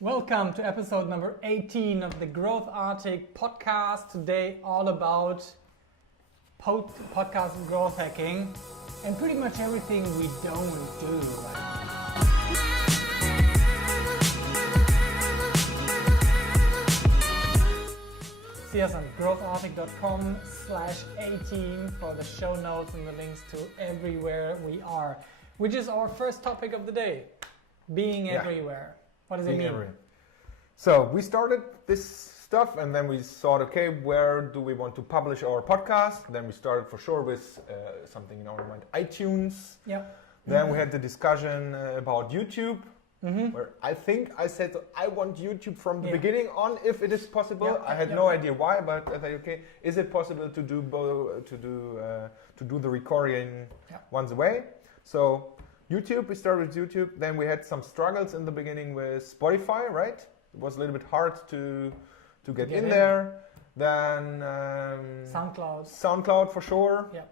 Welcome to episode number 18 of the GrowthArtic podcast. Today all about podcast growth hacking and pretty much everything we don't do. See us on growthartic.com/18 for the show notes and the links to everywhere we are, which is our first topic of the day, being everywhere. What does it mean? So we started this stuff and then we thought, okay, where do we want to publish our podcast? Then we started for sure with something in our mind, iTunes. Yeah. Then we had the discussion about YouTube, where I think I said I want YouTube from the beginning on, if it is possible. Yeah. I had no idea why, but I thought, okay, is it possible to do the recording once a way? So YouTube, we started with YouTube. Then we had some struggles in the beginning with Spotify, right? It was a little bit hard to get in there. Then SoundCloud for sure. Yeah.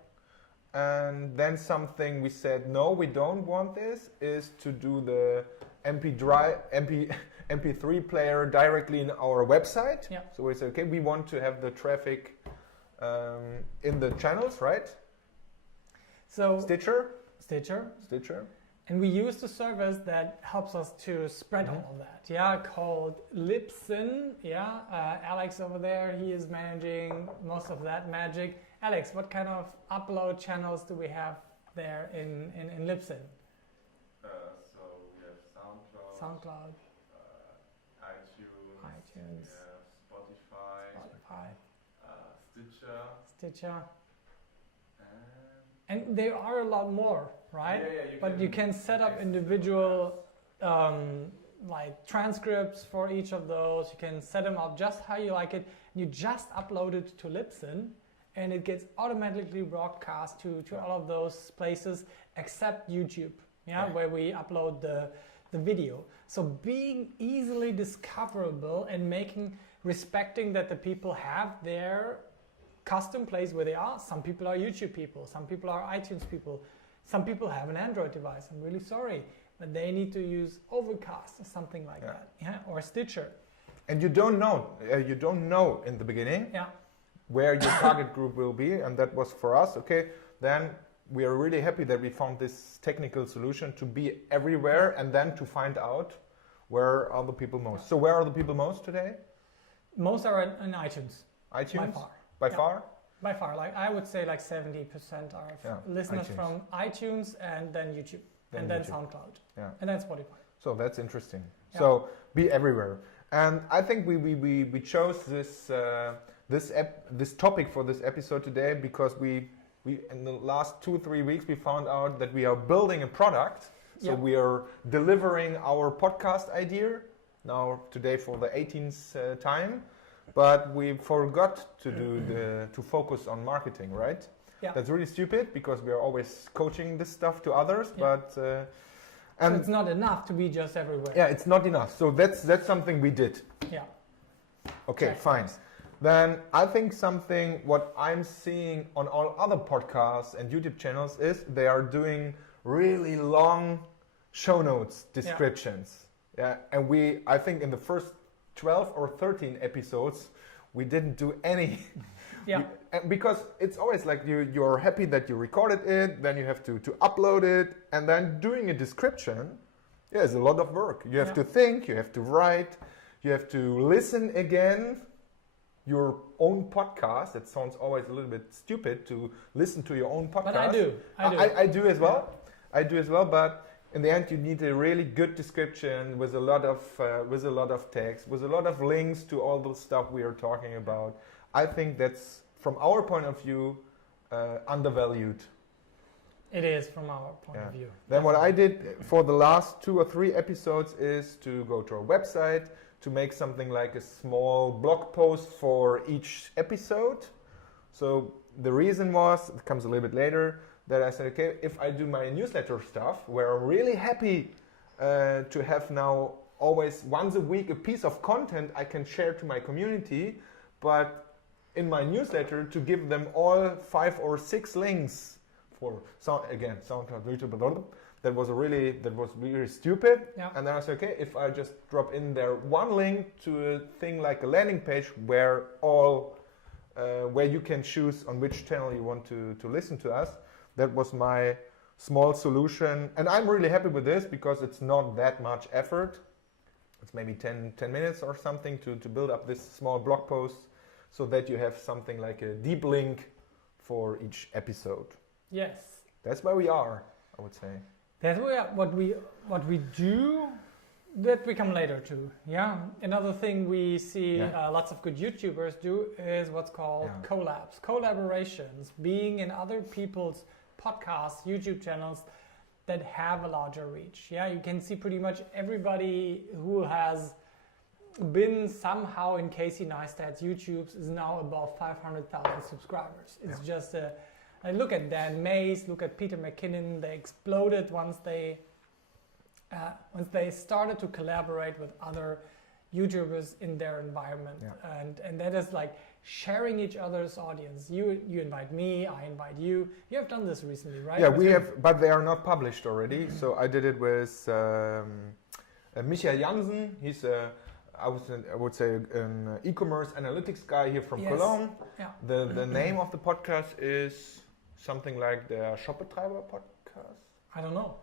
And then something we said, no, we don't want this, is to do the MP3 player directly in our website. Yeah. So we said, okay, we want to have the traffic in the channels, right? So Stitcher. And we use the service that helps us to spread all of that. Yeah, called Libsyn. Yeah, Alex over there, he is managing most of that magic. Alex, what kind of upload channels do we have there in Libsyn? So we have SoundCloud, iTunes, Spotify, Stitcher. And there are a lot more, right? Yeah, you can set up individual like transcripts for each of those. You can set them up just how you like it. You just upload it to Libsyn and it gets automatically broadcast to all of those places except YouTube, where we upload the video. So being easily discoverable and respecting that the people have their custom place where they are. Some people are YouTube people, some people are iTunes people, some people have an Android device. I'm really sorry, but they need to use Overcast or something like that, or Stitcher. And you don't know in the beginning where your target group will be, and that was for us. Okay, then we are really happy that we found this technical solution to be everywhere and then to find out where are the people most. So where are the people most today? Most are in iTunes. iTunes? By far? By far. Like I would say like 70% are listeners iTunes. from iTunes and then YouTube and then SoundCloud and then Spotify. So that's interesting. Yeah. So be everywhere. And I think we chose this topic for this episode today because we in the last 2-3 weeks we found out that we are building a product. So we are delivering our podcast idea now today for the 18th time. But we forgot to focus on marketing, right? Yeah. That's really stupid because we are always coaching this stuff to others, but so it's not enough to be just everywhere. Yeah, it's not enough. So that's something we did. Yeah. Okay, fine. Then I think what I'm seeing on all other podcasts and YouTube channels is they are doing really long show notes descriptions. Yeah. And I think in the first 12 or 13 episodes, we didn't do any. Because it's always like you're happy that you recorded it, then you have to upload it, and then doing a description is a lot of work. You have to think, you have to write, you have to listen again your own podcast. It sounds always a little bit stupid to listen to your own podcast. But I do. I do as well. I do as well, but in the end, you need a really good description with a lot of text, with a lot of links to all the stuff we are talking about. I think that's, from our point of view, undervalued. It is from our point of view. Then what I did for the last 2 or 3 episodes is to go to our website to make something like a small blog post for each episode. So the reason was, it comes a little bit later, that I said, okay, if I do my newsletter stuff, where I'm really happy to have now always once a week a piece of content I can share to my community, but in my newsletter to give them all 5 or 6 links for SoundCloud, YouTube, that was really stupid. Yeah. And then I said, okay, if I just drop in there one link to a thing like a landing page where where you can choose on which channel you want to listen to us, that was my small solution. And I'm really happy with this because it's not that much effort. It's maybe 10 minutes or something to build up this small blog post so that you have something like a deep link for each episode. Yes. That's where we are, I would say. That's what we do. That we come later to. Yeah. Another thing we see lots of good YouTubers do is what's called collabs, collaborations, being in other people's podcasts, YouTube channels that have a larger reach. Yeah, you can see pretty much everybody who has been somehow in Casey Neistat's YouTube's is now above 500,000 subscribers. It's just look at Dan Mays, look at Peter McKinnon. They exploded once they started to collaborate with other YouTubers in their environment, and that is like sharing each other's audience. You invite me, I invite you. You have done this recently, right? Yeah, we have, but they are not published already. So I did it with Michael Jansen. He's I would say an e-commerce analytics guy here from Cologne. Yeah. The name of the podcast is something like the Shopbetreiber podcast. I don't know.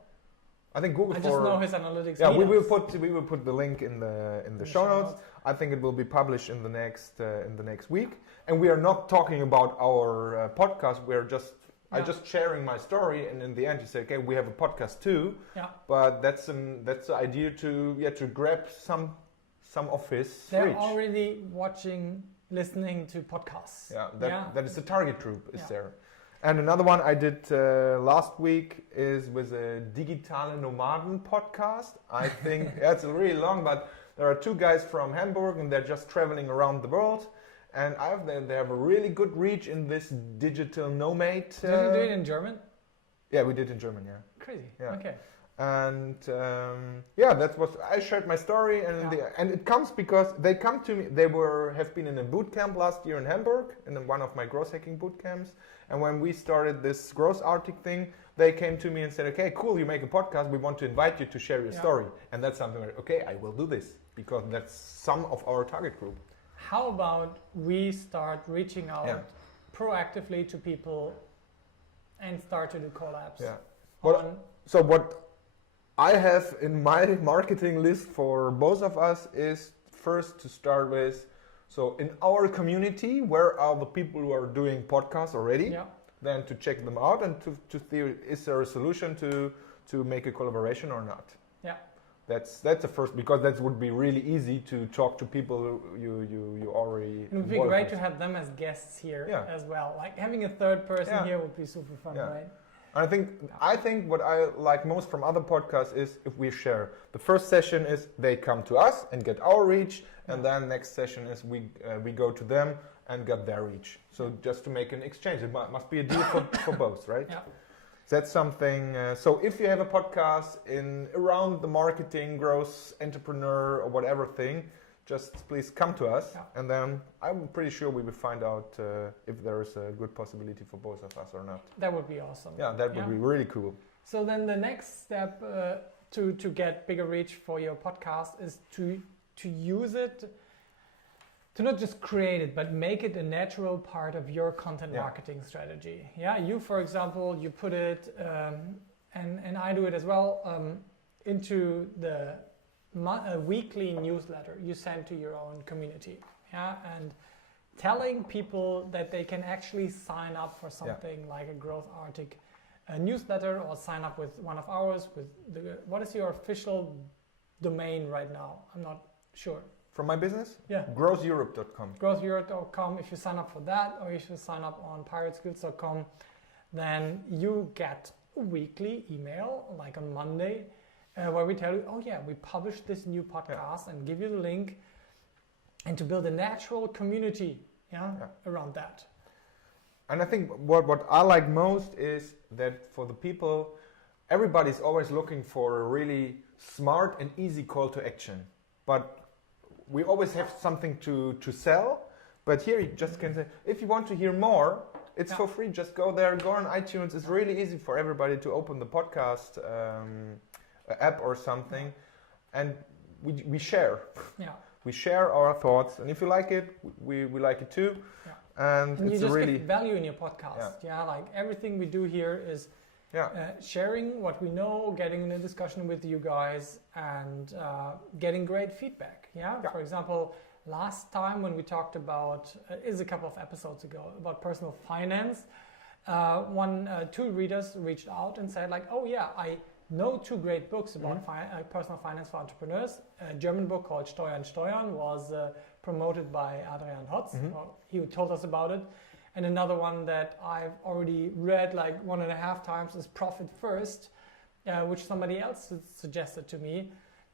I think Google. I just know his analytics. Yeah, we will put the link in the show notes. I think it will be published in the next week. And we are not talking about our podcast. We're just I'm just sharing my story, and in the end you say, okay, we have a podcast too. Yeah. But that's the idea to grab some of his. They're reach. already watching, listening to podcasts. Yeah, that is the target group is there. And another one I did last week is with a Digitale Nomaden podcast. I think it's really long, but there are two guys from Hamburg and they're just traveling around the world. And they have a really good reach in this digital nomad. Did you do it in German? Yeah, we did in German, yeah. Crazy, yeah. Okay. And that was, I shared my story and it comes because they come to me, they have been in a boot camp last year in Hamburg, in one of my growth hacking boot camps. And when we started this GrowthArtic thing, they came to me and said, okay, cool, you make a podcast, we want to invite you to share your story. And that's something like, okay, I will do this because that's some of our target group. How about we start reaching out proactively to people and start to do collabs? Yeah. So what I have in my marketing list for both of us is first to start with, so in our community, where are the people who are doing podcasts already? Yeah. Then to check them out and to see, is there a solution to make a collaboration or not? Yeah. That's the first, because that would be really easy to talk to people you already. It would be great to have them as guests here as well. Like having a third person here would be super fun, right? I think what I like most from other podcasts is if we share. The first session is they come to us and get our reach, and then next session is we go to them and get their reach. So just to make an exchange, it must be a deal for both, right? Yeah. That's something. So if you have a podcast around the marketing, growth, entrepreneur, or whatever thing, just please come to us, and then I'm pretty sure we will find out if there is a good possibility for both of us or not. That would be awesome. Yeah, that would be really cool. So then the next step to get bigger reach for your podcast is to use it, to not just create it, but make it a natural part of your content marketing strategy. Yeah, you, for example, you put it, and I do it as well, into the a weekly newsletter you send to your own community, and telling people that they can actually sign up for something like a GrowthArtic newsletter, or sign up with one of ours. What is your official domain right now? I'm not sure. From my business? Yeah. GrowthEurope.com. GrowthEurope.com. If you sign up for that, or if you sign up on pirateskills.com, then you get a weekly email, like on Monday, where we tell you, we published this new podcast, and give you the link, and to build a natural community around that. And I think what I like most is that for the people, everybody's always looking for a really smart and easy call to action. But we always have something to sell. But here you just can say, if you want to hear more, It's for free. Just go there, go on iTunes. It's really easy for everybody to open the podcast app or something, and we share. Yeah. We share our thoughts, and if you like it, we like it too. Yeah. And you it's just really get value in your podcast. Yeah, like everything we do here is sharing what we know, getting in a discussion with you guys, and getting great feedback. Yeah? For example, last time when we talked about, is a couple of episodes ago, about personal finance, two readers reached out and said like, oh yeah, I know 2 great books about personal finance for entrepreneurs. A German book called Steuern was promoted by Adrian Hotz. Well, he told us about it. And another one that I've already read like 1.5 times is Profit First, which somebody else suggested to me.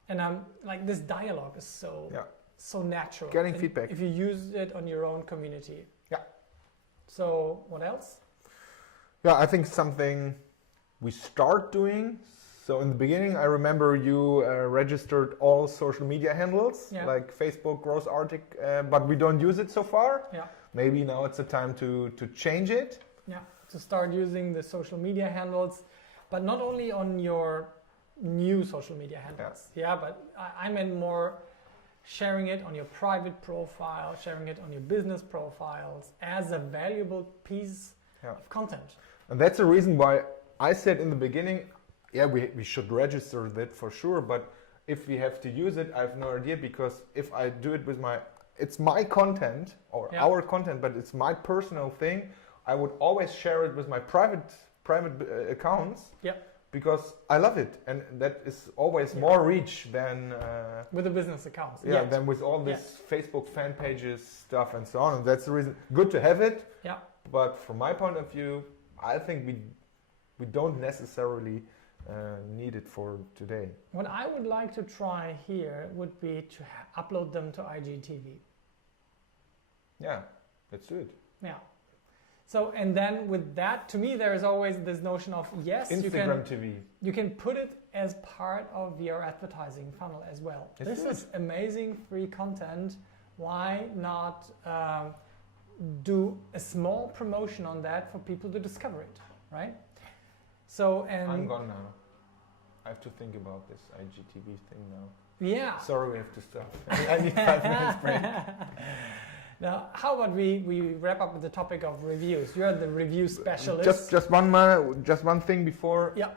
And I'm like, this dialogue is so natural. Getting feedback. If you use it on your own community. Yeah. So what else? Yeah, I think something we start doing. So in the beginning, I remember you registered all social media handles, like Facebook, GrowthArtic, but we don't use it so far. Yeah. Maybe now it's the time to change it. Yeah, to start using the social media handles, but not only on your new social media handles. Yeah, but I meant more sharing it on your private profile, sharing it on your business profiles as a valuable piece of content. And that's the reason why I said in the beginning, we should register that for sure, but if we have to use it, I have no idea, because if I do it with it's my content or our content, but it's my personal thing, I would always share it with my private accounts, because I love it, and that is always more reach than with the business accounts. Than with all this Facebook fan pages stuff and so on. And that's the reason. Good to have it. Yeah. But from my point of view, I think we don't necessarily need it for today. What I would like to try here would be to upload them to IGTV. Yeah, let's do it. Yeah. So, and then with that, to me, there is always this notion of, Instagram TV. You can put it as part of your advertising funnel as well. This is amazing free content. Why not do a small promotion on that for people to discover it, right? So, and I'm gone now. I have to think about this IGTV thing now. Yeah. Sorry, we have to stop. I need 5 minutes break. Now, how about we wrap up with the topic of reviews? You're the review specialist. Just one thing before. Yeah.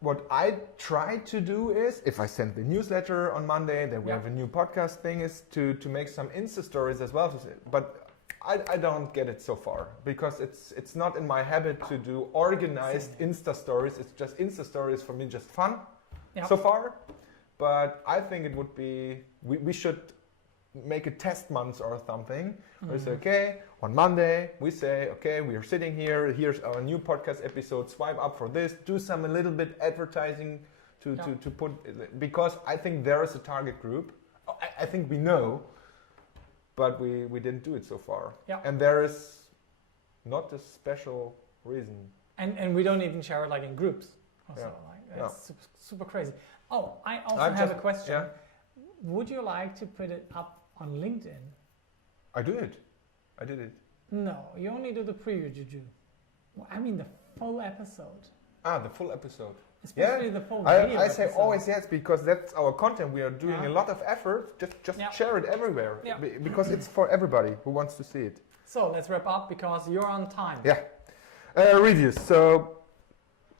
What I try to do is, if I send the newsletter on Monday, then we have a new podcast thing, is to make some Insta stories as well. But I don't get it so far, because it's not in my habit to do organized Insta stories. It's just Insta stories for me, just fun so far. But I think it would be, we should make a test month or something. We say, okay, on Monday, we say, okay, we are sitting here, here's our new podcast episode, swipe up for this, do a little bit advertising to put, because I think there is a target group. I think we know, but we didn't do it so far. Yeah. And there is not a special reason. And we don't even share it like in groups. Also, that's super crazy. Oh, I also have a question. Yeah. Would you like to put it up on LinkedIn? I did it. No, you only do the preview, you do. Well, I mean the full episode. The full episode. Especially the full video I say always yes, because that's our content. We are doing a lot of effort. Just share it everywhere, because it's for everybody who wants to see it. So let's wrap up, because you're on time. Yeah. Reviews. So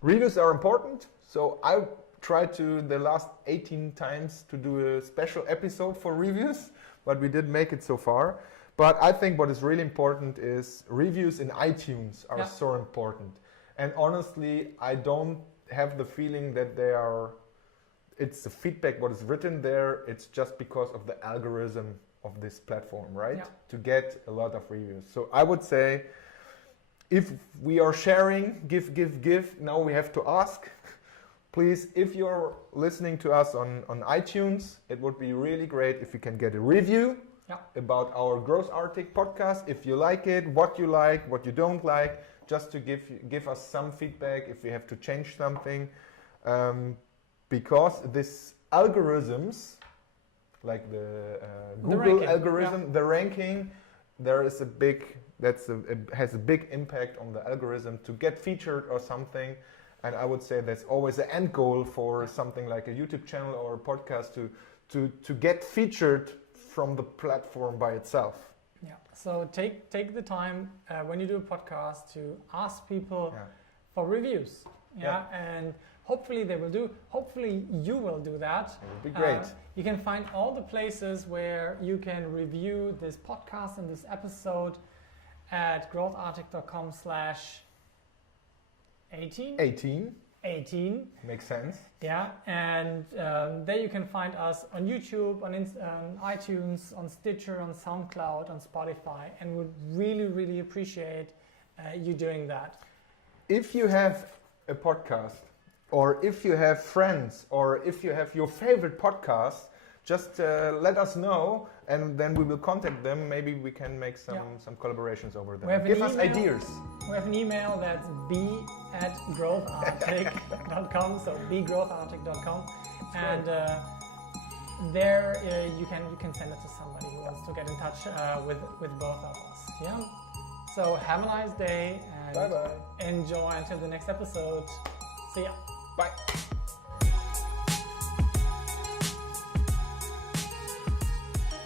reviews are important. So I tried the last 18 times to do a special episode for reviews, but we didn't make it so far. But I think what is really important is reviews in iTunes are so important. And honestly, I don't have the feeling that it's the feedback what is written there. It's just because of the algorithm of this platform, right? Yeah. To get a lot of reviews. So I would say, if we are sharing, give, now we have to ask. Please, if you're listening to us on iTunes, it would be really great if you can get a review about our GrowthArtic podcast. If you like it, what you don't like, just to give us some feedback if we have to change something. Because these algorithms, like the Google algorithm, the ranking, there is has a big impact on the algorithm to get featured or something. And I would say that's always the end goal for something like a YouTube channel or a podcast to get featured from the platform by itself. Yeah. So take the time when you do a podcast to ask people for reviews. Yeah. And hopefully they will do. Hopefully you will do that. It would be great. You can find all the places where you can review this podcast and this episode at growthartic.com/18. 18. Makes sense. Yeah, and there you can find us on YouTube, on iTunes, on Stitcher, on SoundCloud, on Spotify, and would really, really appreciate you doing that. If you have a podcast, or if you have friends, or if you have your favorite podcast, just let us know, and then we will contact them. Maybe we can make some collaborations over there. Give us ideas. We have an email that's b@growthartic.com, so b@growthartic.com, and there you can send it to somebody who wants to get in touch with both of us. Yeah. So have a nice day and bye-bye. Enjoy until the next episode. See ya. Bye.